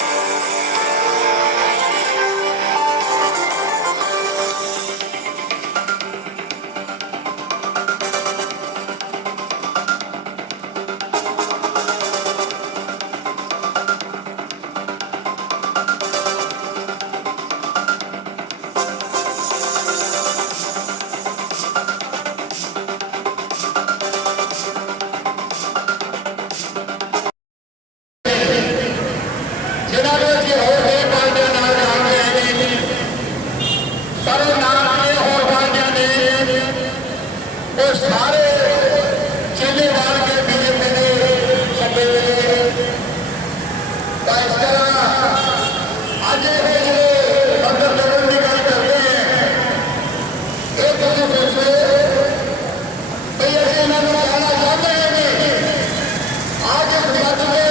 Podcast. ਸਾਰੇ ਚੇਲੇ ਵਾਲ ਕੇ BJP ਦੇ ਸੱਬੇ ਨੇ। ਤਾਂ ਇਸ ਤਰ੍ਹਾਂ ਅੱਜ ਇਹ ਜਿਹੜੇ ਅੰਦਰ ਲੜਨ ਦੀ ਗੱਲ ਕਰਦੇ ਹੈ ਇਹ ਤੁਸੀਂ ਸੋਚੋ ਭਈ ਅਸੀਂ ਇਹਨਾਂ ਨੂੰ ਕਹਿਣਾ ਚਾਹੁੰਦੇ ਹਾਂ ਕਿ ਅੱਜ ਇਸ ਮੱਤ ਦੇ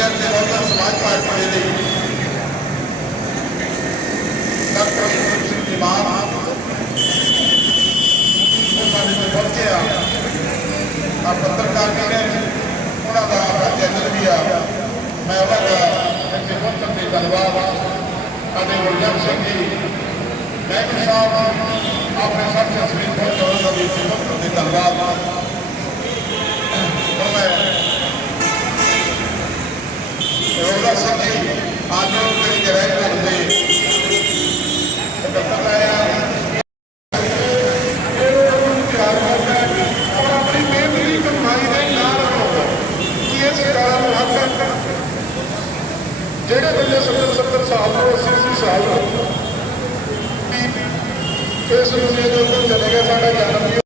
ਜਨਮ ਦਿਨ ਤੇ ਲੋਕਾਂ ਸਮਾਜ ਪਾਰਟੀ ਦੇ ਪਹੁੰਚੇ ਆ। ਆ ਪੱਤਰਕਾਰ ਵੀ ਨੇ, ਉਹਨਾਂ ਦਾ ਆਪਣਾ ਚੈਨਲ ਵੀ ਆ। ਮੈਂ ਉਹਨਾਂ ਦਾ ਇੱਥੇ ਪਹੁੰਚਣ ਤੇ ਧੰਨਵਾਦ ਸਾਡੇ ਗੁਰਜਨ ਸਿੰਘ ਜੀ, ਮੈਂ ਸਾਹਿਬ ਆਪਣੇ ਸਾਥੀਆਂ ਸਮੇਤ ਪਹੁੰਚੇ ਦਾ ਵੀ ਇੱਥੇ ਪਹੁੰਚਣ ਤੇ ਧੰਨਵਾਦ ਦੇ ਨਾਲ ਰਹੋ ਕਿ ਇਸ ਸਰਕਾਰ ਨੂੰ ਹੱਕ ਜਿਹੜੇ ਬੰਦੇ 70 70 ਸਾਲ ਤੋਂ 80 80 ਸਾਲ ਤੋਂ ਵੀ ਇਸ ਦੁਨੀਆ ਦੇ ਉੱਤੇ ਚਲੇ ਗਏ ਸਾਡਾ ਜਨਮ